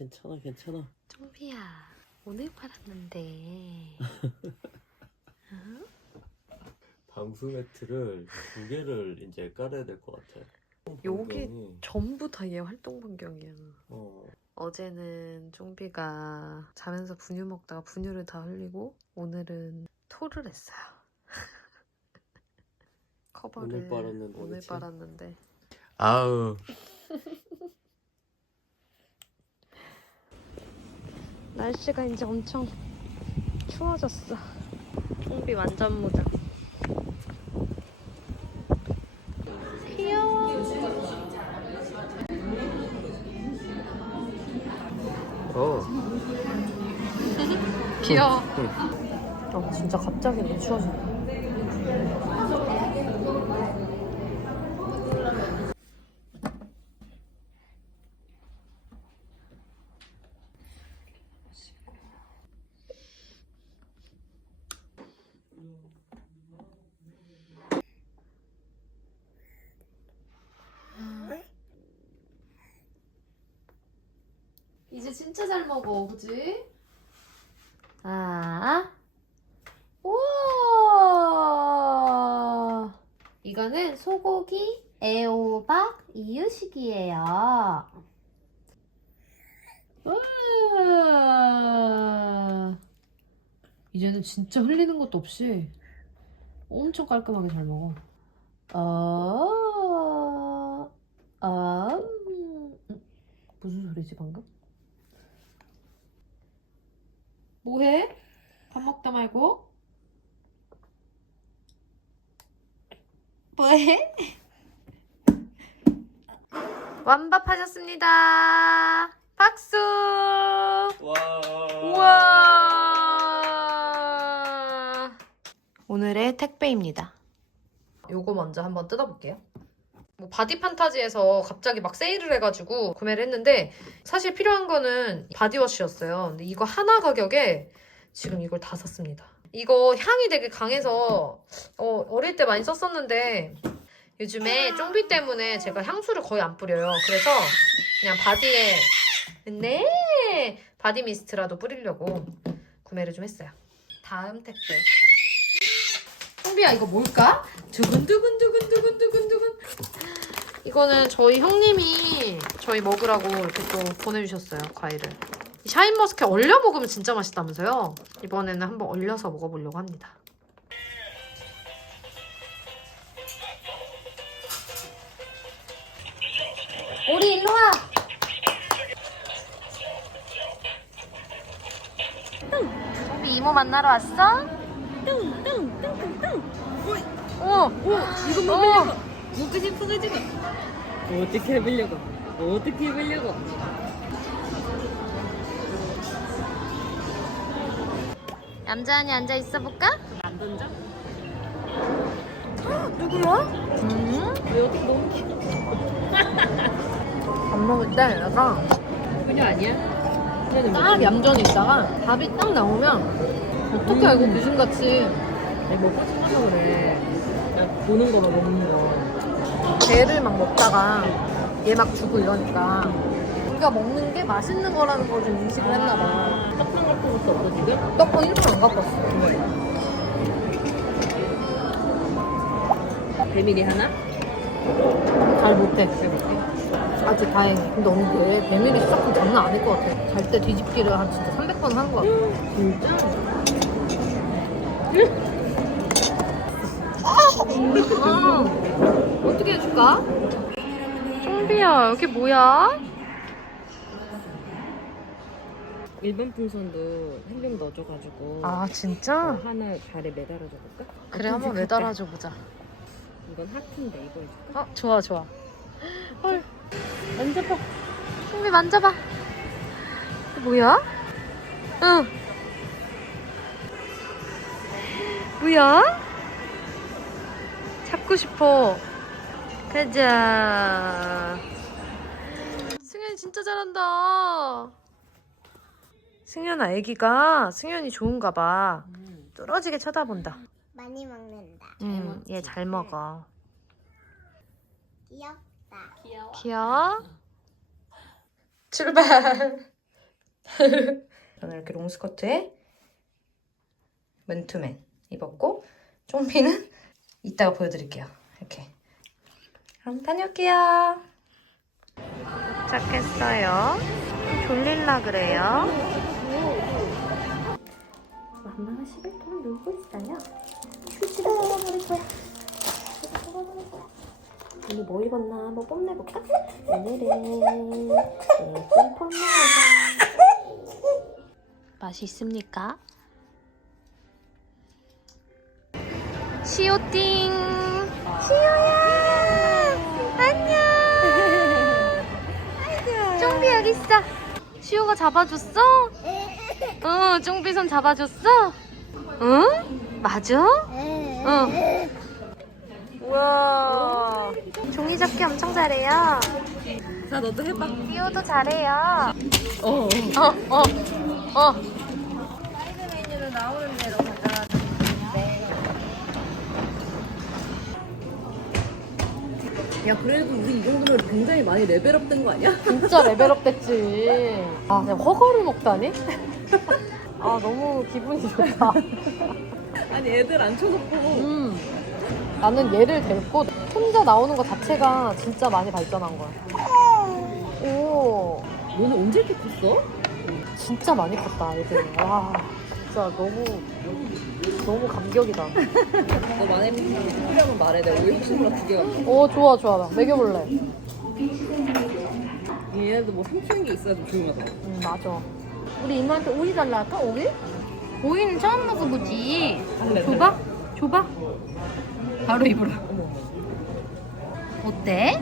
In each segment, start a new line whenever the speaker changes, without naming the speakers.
괜찮아 괜찮아.
좀비야. 오늘 팔았는데.
방수 매트를 두 개를 이제 깔아야 될 것 같아.
여기- 전부 다 얘 활동 반경이야.
어.
어제는 좀비가 자면서 분유 먹다가 분유를 다 흘리고 오늘은 토를 했어요. 커버를
오늘 빨았는데,
오늘
그치?
빨았는데.
아우
날씨가 이제 엄청 추워졌어. 좀비 완전 모자. 귀여워.
어
귀여워.
응.
어, 진짜 갑자기 너무 추워지네. 이제 진짜 잘 먹어, 그지? 아, 우와! 이거는 소고기 애호박 이유식이에요. 우와! 이제는 진짜 흘리는 것도 없이 엄청 깔끔하게 잘 먹어. 아, 아, 음. 무슨 소리지 방금? 뭐해? 밥 먹다 말고? 뭐해? 완밥하셨습니다. 박수!
와
우와! 오늘의 택배입니다. 요거 먼저 한번 뜯어볼게요. 뭐 바디 판타지에서 갑자기 막 세일을 해가지고 구매를 했는데 사실 필요한 거는 바디워시였어요. 근데 이거 하나 가격에 지금 이걸 다 샀습니다. 이거 향이 되게 강해서 어, 어릴 때 많이 썼었는데 요즘에 쫑비 때문에 제가 향수를 거의 안 뿌려요. 그래서 그냥 바디에 네 바디 미스트라도 뿌리려고 구매를 좀 했어요. 다음 택배. 쫑비야 이거 뭘까? 두근두근두근두근두근두근. 이거는 저희 형님이 저희 먹으라고 이렇게 또 보내주셨어요 과일을. 이 샤인머스켓 얼려 먹으면 진짜 맛있다면서요? 이번에는 한번 얼려서 먹어보려고 합니다. 우리 일로 와. 우리 이모 만나러 왔어? 어,
이거
어.
먹으려고 먹고 싶어가지고 어떻게 해보려고 어떻게 해보려고
얌전히 앉아 있어 볼까?
안 던져?
누구야? 음?
왜 어떻게 너무 귀여워
밥 먹을 때 약간
그녀 아니야? 그녀는
딱 얌전히 있다가 밥이 딱 나오면 어떻게 알고
음.
귀신같이?
내가 먹고 싶어서 그래. 나 보는 거만 먹는 거.
배를 막 먹다가 얘 막 주고 이러니까. 우리가 먹는 게 맛있는 거라는 걸 좀 인식을 했나 봐.
떡방 같은 것도 없어 지금?
떡방 일본 안 갖고 왔어.
배밀이 하나?
잘 못해 아주 다행히. 근데 언니 내 배밀이 조금 장난 아닐 것 같아. 잘 때 뒤집기를 한 진짜 300 번 하는 것 같아
진짜?
음. 어떻게 해줄까? 성비야 여기 뭐야?
일반 풍선도 한병 넣어줘가지고
아 진짜?
하나 발에 매달아줘 볼까?
그래 한번 매달아줘 보자
이건 하트인데 이거 해줄까?
어 좋아 좋아 헐
만져봐
성비 만져봐 이거 뭐야? 응. 뭐야? 잡고 싶어. 가자. 승현이 진짜 잘한다. 승현아 애기가 승현이 좋은가 봐.
음.
뚫어지게 쳐다본다.
많이 먹는다.
음, 얘 잘 먹어.
귀엽다.
귀여워?
귀여워? 출발 저는 이렇게 롱스커트에 맨투맨 입었고 쫑비는 이따가 보여드릴게요. 이렇게. 그럼 다녀올게요. 도착했어요. 졸릴라 그래요.
엄마가 10일 동안 놀고 있어요. 휴지를 뽑아버릴 거야. 오늘 뭐 입었나 한번 뽐내볼까? 오늘은 예쁜 폼 나오자.
맛있습니까? 시오띵! 시오야! 안녕! 쫑비 여기 있어! 시오가 잡아줬어? 응, 쫑비 손 잡아줬어? 응? 맞아? 응. 우와. 종이 접기 엄청 잘해요.
자 너도 해봐.
시오도 잘해요.
어. 어.
어, 어, 어.
야 그래도 우리 이 정도면 굉장히 많이 레벨업 된 거 아니야?
진짜 레벨업 됐지. 아, 그냥 허거를 먹다니? 아, 너무 기분이 좋다.
아니 애들 앉혀놓고
음. 나는 얘를 데리고 혼자 나오는 것 자체가 진짜 많이 발전한 거야. 오,
너는 언제 이렇게 컸어?
진짜 많이 컸다, 애들. 와, 진짜 너무, 너무 감격이다.
너 만약에 필요하면 말해 내가 우리 혹시 몰라 두개 갖고
오, 좋아, 좋아. 나 먹여볼래.
얘네도 뭐 삼키는 게 있어야 좀 조용하더라
음, 맞아.
우리 이모한테 오이 달라 할까? 오이? 오이는 처음 먹어보지. 줘봐? 줘봐. 바로 입으라. 어때?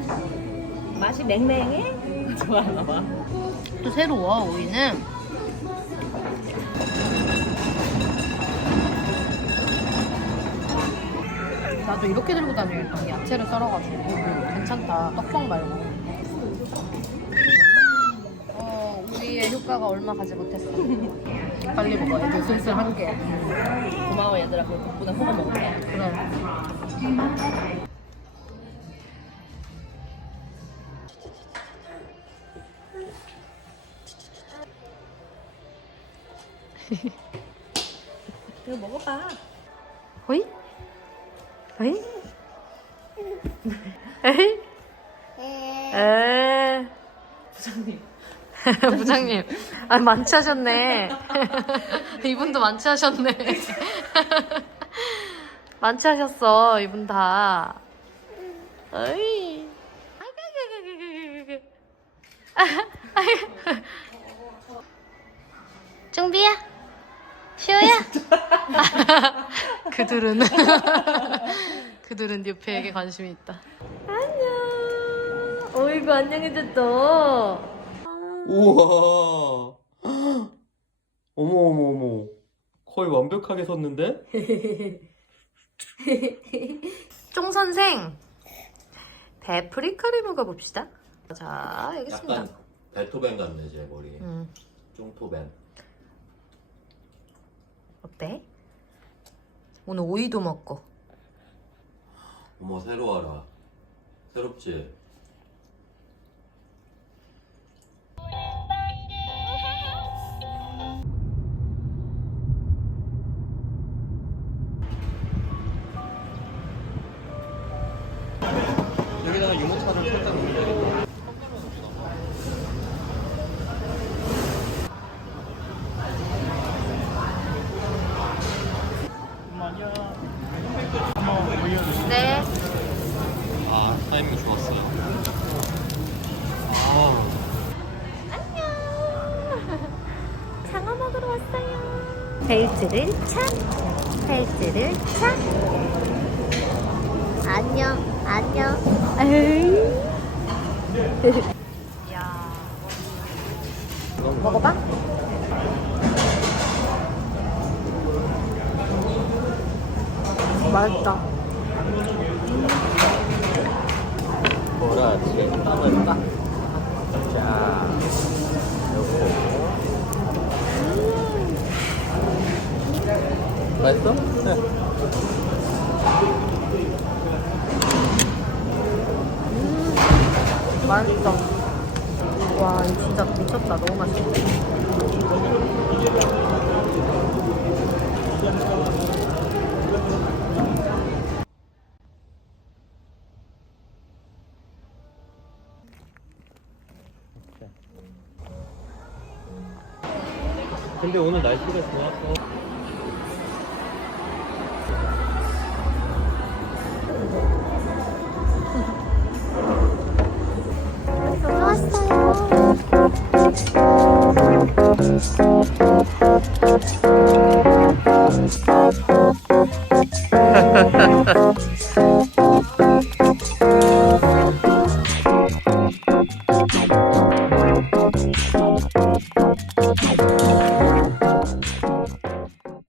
맛이 맹맹해? 좋아하나 봐
또 새로워 오이는.
나도 이렇게 들고 다니겠다. 야채를 썰어가지고. 괜찮다. 떡밥 말고. 어, 우리의 효과가 얼마 가지 못했어. 빨리 먹어. 애들 슬슬 한 개.
고마워 얘들아 그 덕분에 호가 먹을게
그래.
이거 먹어봐
호이? 호이? 에이? 에.
부장님
부장님. 아, 만취하셨네. 이분도 만취하셨네. 만취하셨어, 이분 다. 어이.
쫑비야? 시오야?
그들은 그들은 뉴페에게 관심이 있다. 안녕. 어이구 안녕해졌다.
우와. 어머 어머 어머. 거의 완벽하게 섰는데?
쫑 선생. 베프리카를 먹어봅시다. 자, 여기 있습니다.
약간 베토벤 같네 제 머리.
음,
쫑토벤.
어때? 오늘 오이도 먹고.
어머 새로워라. 새롭지?
벨트를 착, 벨트를 착. 안녕, 안녕.
야. 먹어봐. 맛있다.
맛있어? 네.
음, 맛있어. 와, 이거 진짜 미쳤다. 너무 맛있어.
근데 오늘 날씨가 좋았어.